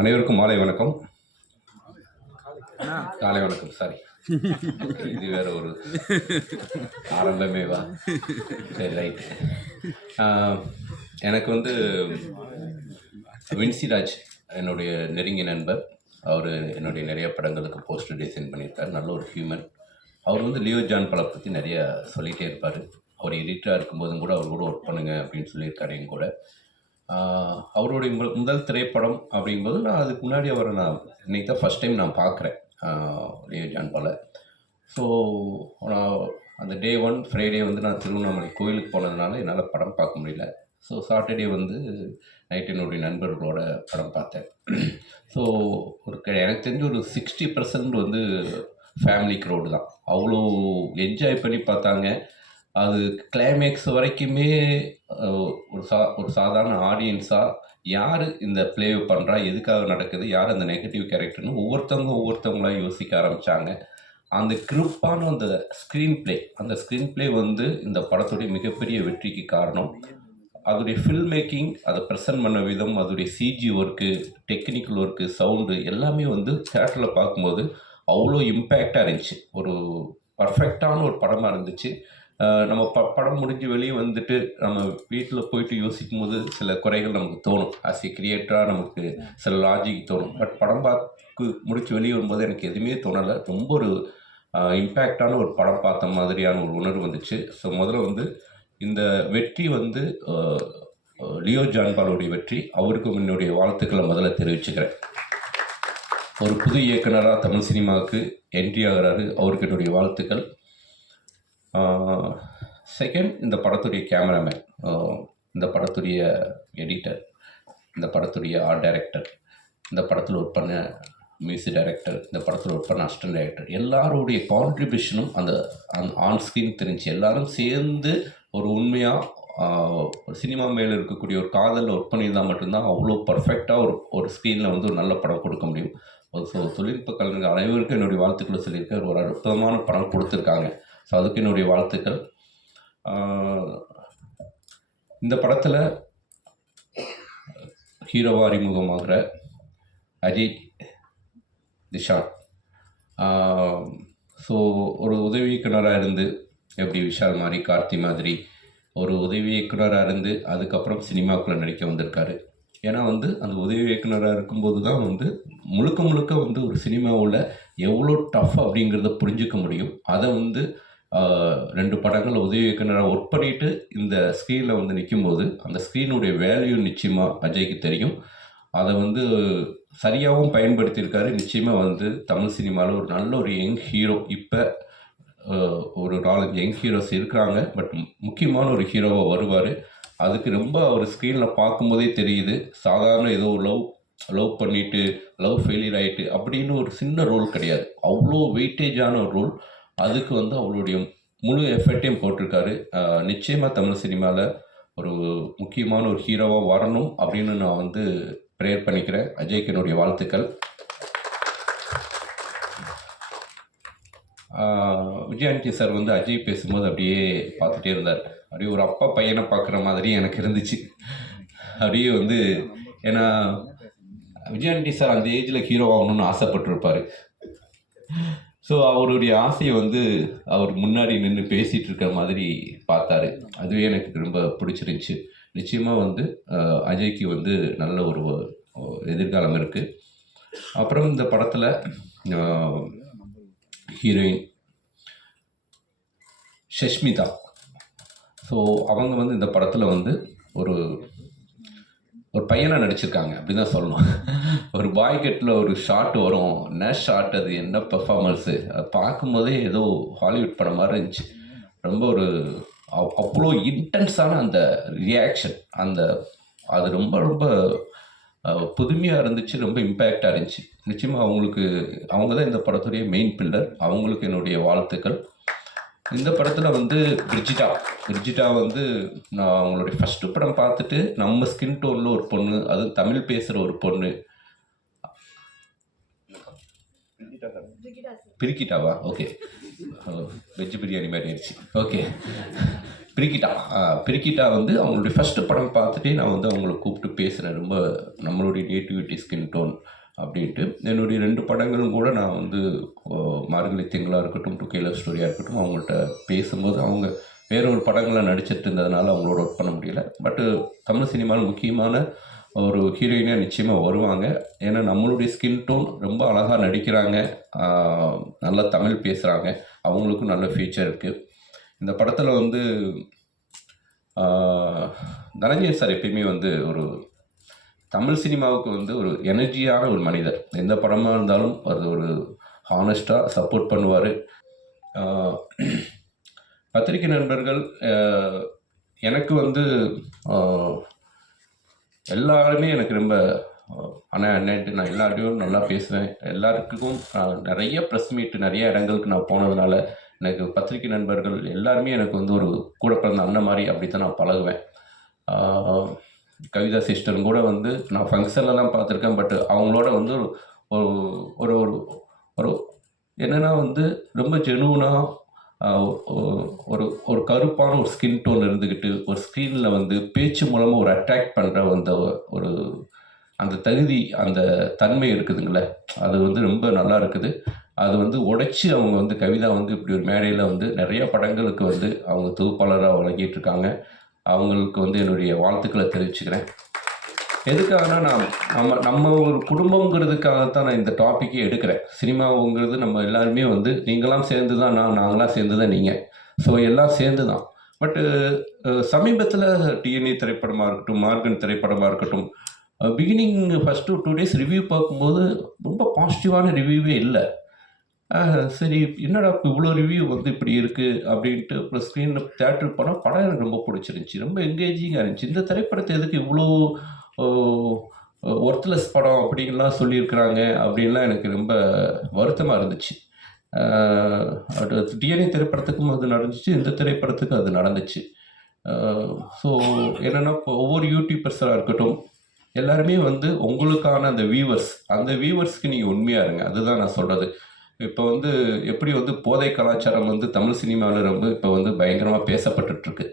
அனைவருக்கும் மாலை வணக்கம். காலை வணக்கம். சாரி, இது வேற ஒரு ஆரம்பமேவா? சரி, ரைட். எனக்கு வந்து வின்சிராஜ் என்னுடைய நெருங்கிய நண்பர். அவர் என்னுடைய நிறைய படங்களுக்கு போஸ்டர் டிசைன் பண்ணியிருக்கார். நல்ல ஒரு ஹியூமன். அவர் வந்து லியோ ஜான் படம் பற்றி நிறைய சொல்லிகிட்டே இருப்பார். அவர் எடிட்டராக இருக்கும்போதும் கூட அவர் கூட ஒர்க் பண்ணுங்க அப்படின்னு சொல்லியிருக்காரு என் கூட. அவருடைய முதல் திரைப்படம் அப்படிங்கும்போது நான் அதுக்கு முன்னாடி அவரை இன்னைக்கு தான் ஃபஸ்ட் டைம் நான் பார்க்குறேன், லியோ ஜான் பாலை. ஸோ நான் அந்த டே 1 ஃப்ரைடே வந்து நான் திருவண்ணாமலை கோயிலுக்கு போனதுனால என்னால் படம் பார்க்க முடியல. ஸோ சாட்டர்டே வந்து நைட் என்னுடைய நண்பர்களோட படம் பார்த்தேன். ஸோ எனக்கு தெரிஞ்ச ஒரு 60% வந்து ஃபேமிலி க்ரௌடு தான். அவ்வளோ என்ஜாய் பண்ணி பார்த்தாங்க. அது கிளைமேக்ஸ் வரைக்குமே ஒரு சாதாரண ஆடியன்ஸாக யார் இந்த ப்ளே பண்ணுறா, எதுக்காக நடக்குது, யார் அந்த நெகட்டிவ் கேரக்டர்னு ஒவ்வொருத்தவங்களாக யோசிக்க ஆரம்பித்தாங்க. அந்த கிரிப்பான அந்த ஸ்க்ரீன் ப்ளே வந்து இந்த படத்துடைய மிகப்பெரிய வெற்றிக்கு காரணம். அதோடைய ஃபில்ம் மேக்கிங், அதை ப்ரெசென்ட் பண்ண விதம், அதோடைய CG work, technical work, sound எல்லாமே வந்து தியேட்டரில் பார்க்கும்போது அவ்வளோ இம்பேக்டாக இருந்துச்சு. ஒரு பர்ஃபெக்டான ஒரு படமாக இருந்துச்சு. நம்ம படம் முடிஞ்சு வெளியே வந்துட்டு நம்ம வீட்டில் போயிட்டு யோசிக்கும் போது சில குறைகள் நமக்கு தோணும். ஆஸ் ஏ கிரியேட்டராக நமக்கு சில லாஜிக் தோணும். பட் படம் பார்த்து முடித்து வெளியே வரும்போது எனக்கு எதுவுமே தோணலை. ரொம்ப ஒரு இம்பேக்டான ஒரு படம் பார்த்த மாதிரியான ஒரு உணர்வு வந்துச்சு. ஸோ முதல்ல வந்து இந்த வெற்றி வந்து லியோ ஜான் பாலுடைய வெற்றி. அவருக்கு என்னுடைய வாழ்த்துக்களை முதல்ல தெரிவிச்சுக்கிறேன். ஒரு புது இயக்குனராக தமிழ் சினிமாவுக்கு என்ட்ரி ஆகிறாரு, அவருக்கு என்னுடைய வாழ்த்துக்கள். செகண்ட், இந்த படத்துடைய கேமராமேன், இந்த படத்துடைய எடிட்டர், இந்த படத்துடைய ஆர்ட் டைரக்டர், இந்த படத்தில் ஒர்க் பண்ண மியூசிக் டைரக்டர், இந்த படத்தில் ஒர்க் பண்ண அசிஸ்டன்ட் டைரக்டர், எல்லாருடைய கான்ட்ரிபியூஷனும் அந்த ஆன் ஸ்க்ரீன் தெரிஞ்சு எல்லாரும் சேர்ந்து ஒரு உண்மையாக சினிமா மேலே இருக்கக்கூடிய ஒரு காதலில் ஒர்க் பண்ணியிருந்தால் மட்டும்தான் அவ்வளோ பர்ஃபெக்டாக ஒரு ஸ்க்ரீனில் வந்து ஒரு நல்ல படம் கொடுக்க முடியும். ஸோ தொழில்நுட்ப கலைஞர்கள் அனைவருக்கும் என்னுடைய வாழ்த்துக்களை சொல்லியிருக்கார். ஒரு அற்புதமான படம் கொடுத்துருக்காங்க. ஸோ அதுக்கு என்னுடைய வாழ்த்துக்கள். இந்த படத்தில் ஹீரோவாக அறிமுகமாகிற அஜய் திஷான், ஸோ ஒரு உதவி இயக்குனராக இருந்து எப்படி விஷால் மாதிரி, கார்த்தி மாதிரி ஒரு உதவி இயக்குனராக இருந்து அதுக்கப்புறம் சினிமாக்குள்ளே நடிக்க வந்திருக்காரு. ஏன்னா வந்து அந்த உதவி இயக்குனராக இருக்கும்போது தான் வந்து முழுக்க வந்து ஒரு சினிமாவில் எவ்வளோ டஃப் அப்படிங்கிறத புரிஞ்சிக்க முடியும். அதை வந்து 2 படங்களில் உதவி இயக்குனராக ஒர்க் பண்ணிவிட்டு இந்த ஸ்க்ரீனில் வந்து நிற்கும்போது அந்த ஸ்க்ரீனுடைய வேல்யூ நிச்சயமாக அஜய்க்கு தெரியும். அதை வந்து சரியாகவும் பயன்படுத்தியிருக்காரு. நிச்சயமாக வந்து தமிழ் சினிமாவில் ஒரு நல்ல ஒரு யங் ஹீரோ, இப்போ ஒரு 4-5 யங் ஹீரோஸ் இருக்கிறாங்க. பட் முக்கியமான ஒரு ஹீரோவாக வருவார். அதுக்கு ரொம்ப ஒரு ஸ்க்ரீனில் பார்க்கும்போதே தெரியுது. சாதாரண ஏதோ லவ் பண்ணிவிட்டு லவ் ஃபெயிலியர் ஆகிட்டு அப்படின்னு ஒரு சின்ன ரோல் கிடையாது. அவ்வளோ வெயிட்டேஜான ஒரு ரோல். அதுக்கு வந்து அவளுடைய முழு எஃபர்ட்டையும் போட்டிருக்காரு. நிச்சயமாக தமிழ் சினிமாவில் ஒரு முக்கியமான ஒரு ஹீரோவாக வரணும் அப்படின்னு நான் வந்து ப்ரேயர் பண்ணிக்கிறேன். அஜய்க்கு என்னுடைய வாழ்த்துக்கள். விஜயாண்டி சார் வந்து அஜய் பேசும்போது அப்படியே பார்த்துட்டே இருந்தார். அப்படியே ஒரு அப்பா பையனை பார்க்குற மாதிரி எனக்கு இருந்துச்சு. அப்படியே வந்து ஏன்னா விஜயாண்டி சார் அந்த ஏஜில் ஹீரோ ஆகணும்னு ஆசைப்பட்டிருப்பார். ஸோ அவருடைய ஆசையை வந்து அவர் முன்னாடி நின்று பேசிகிட்டு இருக்கிற மாதிரி பார்த்தாரு. அதுவே எனக்கு ரொம்ப பிடிச்சிருந்துச்சு. நிச்சயமாக வந்து அஜய்க்கு வந்து நல்ல ஒரு எதிர்காலம் இருக்குது. அப்புறம் இந்த படத்தில் ஹீரோயின் ஷஷ்மிதா, ஸோ அவங்க வந்து இந்த படத்தில் வந்து ஒரு பையனாக நடிச்சிருக்காங்க அப்படி தான் சொல்லணும். ஒரு பாய்கெட்டில் ஒரு ஷாட் வரும், நேஷ் ஷாட். அது என்ன பெர்ஃபார்மன்ஸு, அது பார்க்கும்போதே ஏதோ ஹாலிவுட் படம் மாதிரி இருந்துச்சு. ரொம்ப ஒரு அவ்வளோ இன்டென்ஸான அந்த ரியாக்ஷன், அது ரொம்ப புதுமையாக இருந்துச்சு. ரொம்ப இம்பேக்டாக இருந்துச்சு. நிச்சயமாக அவங்க தான் இந்த படத்துடைய மெயின் பில்லர். அவங்களுக்கு என்னுடைய வாழ்த்துக்கள். இந்த படத்தில் வந்து பிரிஜிட்டா வந்து நான் அவங்களுடைய ஃபஸ்ட்டு படம் பார்த்துட்டு நம்ம ஸ்கின் டோனில் ஒரு பொண்ணு, அதுவும் தமிழ் பேசுகிற ஒரு பொண்ணு. பிரிக்கிட்டாவா? ஓகே, வெஜ் பிரியாணி மாதிரி ஆயிடுச்சு. ஓகே, பிரிக்கிட்டா பிரிக்கிட்டா வந்து அவங்களுடைய ஃபஸ்ட்டு படம் பார்த்துட்டே நான் வந்து அவங்கள கூப்பிட்டு பேசுகிறேன். ரொம்ப நம்மளுடைய நேட்டிவிட்டி ஸ்கின் டோன் அப்படின்ட்டு. என்னுடைய 2 படங்களும் கூட நான் வந்து மார்கழி திங்களா இருக்கட்டும், டு கே லவ் ஸ்டோரியாக இருக்கட்டும், அவங்கள்ட்ட பேசும்போது அவங்க வேற ஒரு படங்களில் நடிச்சிட்டு இருந்ததுனால அவங்களோட ஒர்க் பண்ண முடியல. பட்டு தமிழ் சினிமாவில் முக்கியமான ஒரு ஹீரோயினாக நிச்சயமாக வருவாங்க. ஏன்னா நம்மளுடைய ஸ்கின் டோன் ரொம்ப அழகாக நடிக்கிறாங்க, நல்லா தமிழ் பேசுகிறாங்க, அவங்களுக்கும் நல்ல ஃபியூச்சர் இருக்குது. இந்த படத்தில் வந்து தனஞ்சயன் சார் எப்பயுமே வந்து ஒரு தமிழ் சினிமாவுக்கு வந்து ஒரு எனர்ஜியான ஒரு மனிதர். எந்த படமாக இருந்தாலும் அது ஒரு ஹானஸ்ட்டாக சப்போர்ட் பண்ணுவார். பத்திரிகை நண்பர்கள் எனக்கு வந்து எல்லாருமே எனக்கு ரொம்ப அண்ணன்ட்டு நான் எல்லார்ட்டையும் நல்லா பேசுவேன். எல்லாருக்கும் நிறைய ப்ரெஸ் மீட்டு நிறைய இடங்களுக்கு நான் போனதுனால எனக்கு பத்திரிகை நண்பர்கள் எல்லாருமே எனக்கு வந்து ஒரு கூட பிறந்த அண்ணன் மாதிரி அப்படி தான் நான் பழகுவேன். கவிதா சிஸ்டரும் கூட வந்து நான் ஃபங்க்ஷனில் தான் பார்த்துருக்கேன். பட் அவங்களோட வந்து ஒரு ஒரு ஒரு ஒரு என்னென்னா வந்து ரொம்ப ஜெனுவனாக ஒரு ஒரு கருப்பான ஒரு ஸ்கின் டோன் இருந்துக்கிட்டு ஒரு ஸ்க்ரீனில் வந்து பேச்சு மூலமாக ஒரு அட்ராக்ட் பண்ணுற அந்த ஒரு அந்த தகுதி அந்த தன்மை இருக்குதுங்களே, அது வந்து ரொம்ப நல்லா இருக்குது. அது வந்து உடைச்சி அவங்க வந்து கவிதா வந்து இப்படி ஒரு மேடையில் வந்து நிறைய படங்களுக்கு வந்து அவங்க தொகுப்பாளராக வழங்கிட்டு இருக்காங்க. அவங்களுக்கு வந்து என்னுடைய வாழ்த்துக்களை தெரிவிச்சுக்கிறேன். எதுக்காகனா நம்ம ஒரு குடும்பங்கிறதுக்காகத்தான் நான் இந்த டாப்பிக்கே எடுக்கிறேன். சினிமாவுங்கிறது நம்ம எல்லாருமே வந்து நீங்களாம் சேர்ந்து தான் நாங்களாம் சேர்ந்து தான் நீங்கள், ஸோ எல்லாம் சேர்ந்து தான். பட்டு சமீபத்தில் டிஎன்ஏ திரைப்படமாக இருக்கட்டும், மார்கன் திரைப்படமாக இருக்கட்டும், பிகினிங் ஃபஸ்ட்டு 2 days ரிவ்யூ பார்க்கும்போது ரொம்ப பாசிட்டிவான ரிவ்யூவே இல்லை. சரி என்னடா இப்போ இவ்வளோ ரிவ்யூ வந்து இப்படி இருக்குது அப்படின்ட்டு அப்புறம் ஸ்க்ரீனில் தேட்டருக்கு போனால் படம் எனக்கு ரொம்ப பிடிச்சிருந்துச்சி, ரொம்ப என்கேஜிங்காக இருந்துச்சு. இந்த திரைப்படத்தை எதுக்கு இவ்வளோ ஒர்த்லெஸ் படம் அப்படின்லாம் சொல்லியிருக்கிறாங்க அப்படின்லாம் எனக்கு ரொம்ப வருத்தமாக இருந்துச்சு. டிஎன்ஏ திரைப்படத்துக்கும் அது நடந்துச்சு, இந்த திரைப்படத்துக்கும் அது நடந்துச்சு. ஸோ என்னென்னா இப்போ ஒவ்வொரு யூடியூபர்ஸாக இருக்கட்டும் எல்லாருமே வந்து உங்களுக்கான அந்த வியூவர்ஸ்க்கு நீங்கள் உண்மையாக இருங்க. அதுதான் நான் சொல்கிறது. இப்போ வந்து எப்படி வந்து போதை கலாச்சாரம் வந்து தமிழ் சினிமாவில் ரொம்ப இப்போ வந்து பயங்கரமாக பேசப்பட்டுருக்கு.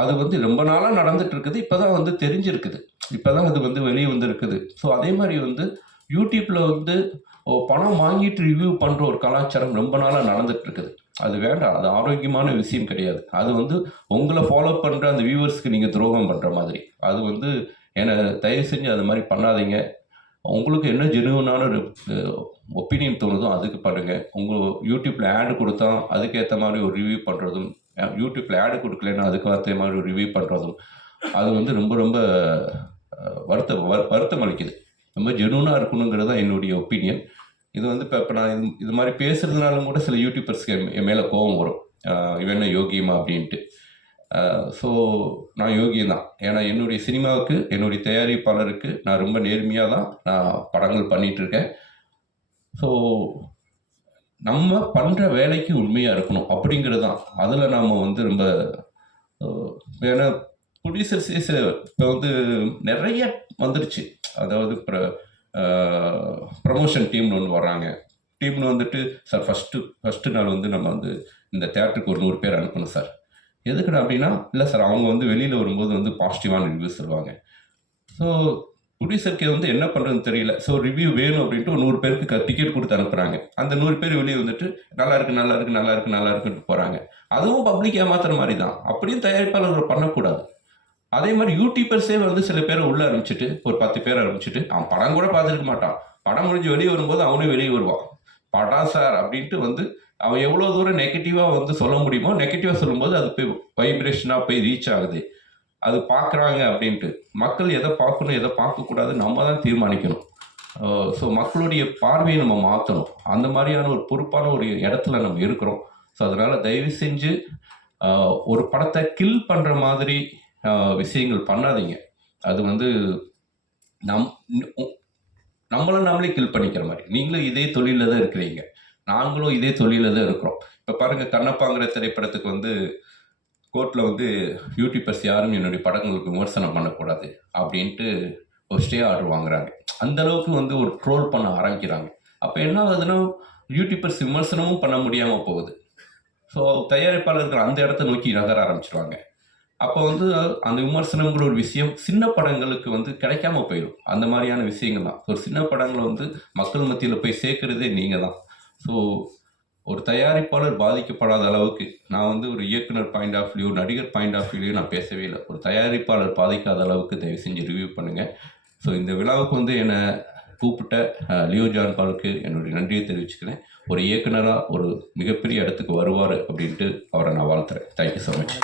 அது வந்து ரொம்ப நாளாக நடந்துட்டு இருக்குது. இப்போ தான் வந்து தெரிஞ்சிருக்குது, இப்போ தான் அது வந்து வெளியே வந்துருக்குது. ஸோ அதே மாதிரி வந்து யூடியூப்பில் வந்து பணம் வாங்கிட்டு ரிவ்யூ பண்ணுற ஒரு கலாச்சாரம் ரொம்ப நாளாக நடந்துட்டு இருக்குது. அது வேண்டாம், அது ஆரோக்கியமான விஷயம் கிடையாது. அது வந்து உங்களை ஃபாலோ பண்ணுற அந்த வியூவர்ஸ்க்கு நீங்கள் துரோகம் பண்ணுற மாதிரி. அது வந்து தயவு செஞ்சு அது மாதிரி பண்ணாதீங்க. உங்களுக்கு என்ன ஜெனுவனான ஒரு ஒப்பீனியன் தோணுதோ அதுக்கு பண்ணுங்கள். உங்கள் யூடியூப்பில் ஆடு கொடுத்தா அதுக்கேற்ற மாதிரி ஒரு ரிவ்யூ பண்ணுறதும், யூடியூப்பில் ஆடு கொடுக்கலன்னா அதுக்கேற்ற மாதிரி ஒரு ரிவ்யூ பண்ணுறதும் அது வந்து ரொம்ப ரொம்ப வருத்தம் அளிக்குது. ரொம்ப ஜெனுவனாக இருக்கணுங்கிறது தான் என்னுடைய ஒப்பீனியன். இது வந்து இப்போ நான் இது மாதிரி பேசுகிறதுனாலும் கூட சில யூடியூபர்ஸ்க்கு என் மேலே கோபம் வரும், இவன் என்ன யோகியமா அப்படின்ட்டு. ஸோ நான் யோகியம் தான். ஏன்னா என்னுடைய சினிமாவுக்கு என்னுடைய தயாரிப்பாளருக்கு நான் ரொம்ப நேர்மையாக தான் நான் படங்கள் பண்ணிகிட்ருக்கேன். ஸோ நம்ம பண்ணுற வேலைக்கு உண்மையாக இருக்கணும் அப்படிங்கிறது தான். அதில் நாம் வந்து ரொம்ப ஏன்னா ப்ரொடியூசர்ஸே இப்போ வந்து நிறைய வந்துடுச்சு. அதாவது ப்ரமோஷன் டீம்னு ஒன்று வர்றாங்க. டீம்னு வந்துட்டு சார் ஃபஸ்ட்டு நாள் வந்து நம்ம வந்து இந்த தேட்டருக்கு ஒரு 100 பேர் அனுப்பணும் சார். எதுக்குடா அப்படின்னா, இல்லை சார் அவங்க வந்து வெளியில் வரும்போது வந்து பாசிட்டிவான ரிவ்யூ சொல்லுவாங்க. ஸோ ப்ரொடியூசருக்கு வந்து என்ன பண்ணுறதுன்னு தெரியல. ஸோ ரிவ்யூ வேணும் அப்படின்ட்டு ஒரு 100 பேருக்கு டிக்கெட் கொடுத்து அனுப்புகிறாங்க. அந்த 100 பேர் வெளியே வந்துட்டு நல்லா இருக்குன்னு போகிறாங்க. அதுவும் பப்ளிக் ஏமாத்துற மாதிரி தான். அப்படியும் தயாரிப்பாளர்கள் பண்ணக்கூடாது. அதே மாதிரி யூடியூபர்ஸே வந்து சில பேரை உள்ளே ஆரம்பிச்சுட்டு ஒரு 10 பேர் ஆரம்பிச்சுட்டு அவன் படம் கூட பார்த்துருக்க மாட்டான். படம் முடிஞ்சு வெளியே வரும்போது அவனே வெளியே வருவான். படம் சார் அப்படின்ட்டு வந்து அவன் எவ்வளோ தூரம் நெகட்டிவாக வந்து சொல்ல முடியுமோ நெகட்டிவாக சொல்லும்போது அது போய் வைப்ரேஷனாக போய் ரீச் ஆகுது. அது பார்க்குறாங்க அப்படின்ட்டு. மக்கள் எதை பார்க்கணும் எதை பார்க்கக்கூடாது நம்ம தான் தீர்மானிக்கணும். ஸோ மக்களுடைய பார்வையை நம்ம மாற்றணும். அந்த மாதிரியான ஒரு பொறுப்பான ஒரு இடத்துல நம்ம இருக்கிறோம். ஸோ அதனால் தயவு செஞ்சு ஒரு படத்தை கில் பண்ணுற மாதிரி விஷயங்கள் பண்ணாதீங்க. அது வந்து நம்மளே கில் பண்ணிக்கிற மாதிரி. நீங்களும் இதே தொழிலில் தான் இருக்கிறீங்க, நாங்களும் இதே தொழிலில் தான் இருக்கிறோம். இப்போ பாருங்கள், கண்ணப்பாங்கிற திரைப்படத்துக்கு வந்து கோர்ட்டில் வந்து யூடியூபர்ஸ் யாரும் என்னுடைய படங்களுக்கு விமர்சனம் பண்ணக்கூடாது அப்படின்ட்டு ஒரு ஸ்டே ஆர்டர் வாங்குறாங்க. அந்தளவுக்கு வந்து ஒரு ட்ரோல் பண்ண ஆரம்பிக்கிறாங்க. அப்போ என்ன ஆகுதுன்னா யூடியூபர்ஸ் விமர்சனமும் பண்ண முடியாமல் போகுது. ஸோ தயாரிப்பாளர்கள் அந்த இடத்த நோக்கி நகர ஆரம்பிச்சிருவாங்க. அப்போ வந்து அந்த விமர்சனங்கிற ஒரு விஷயம் சின்ன படங்களுக்கு வந்து கிடைக்காம போயிடும். அந்த மாதிரியான விஷயங்கள் தான். ஒரு சின்ன படங்கள வந்து மக்கள் மத்தியில போய் சேர்க்கிறதே நீங்க தான். ஸோ ஒரு தயாரிப்பாளர் பாதிக்கப்படாத அளவுக்கு நான் வந்து ஒரு இயக்குனர் பாயிண்ட் ஆஃப் வியூ, நடிகர் பாயிண்ட் ஆஃப் வியூலயும் நான் பேசவே இல்ல. ஒரு தயாரிப்பாளர் பாதிக்காத அளவுக்கு தயவு செஞ்சு ரிவ்யூ பண்ணுங்க. ஸோ இந்த விழாவுக்கு வந்து என்ன கூப்பிட்ட லியோ ஜான் பாலுக்கு என்னுடைய நன்றியை தெரிவிச்சுக்கிறேன். ஒரு இயக்குனரா ஒரு மிகப்பெரிய இடத்துக்கு வருவாரு அப்படின்ட்டு அவரை நான் வாழ்த்துறேன். Thank you so much.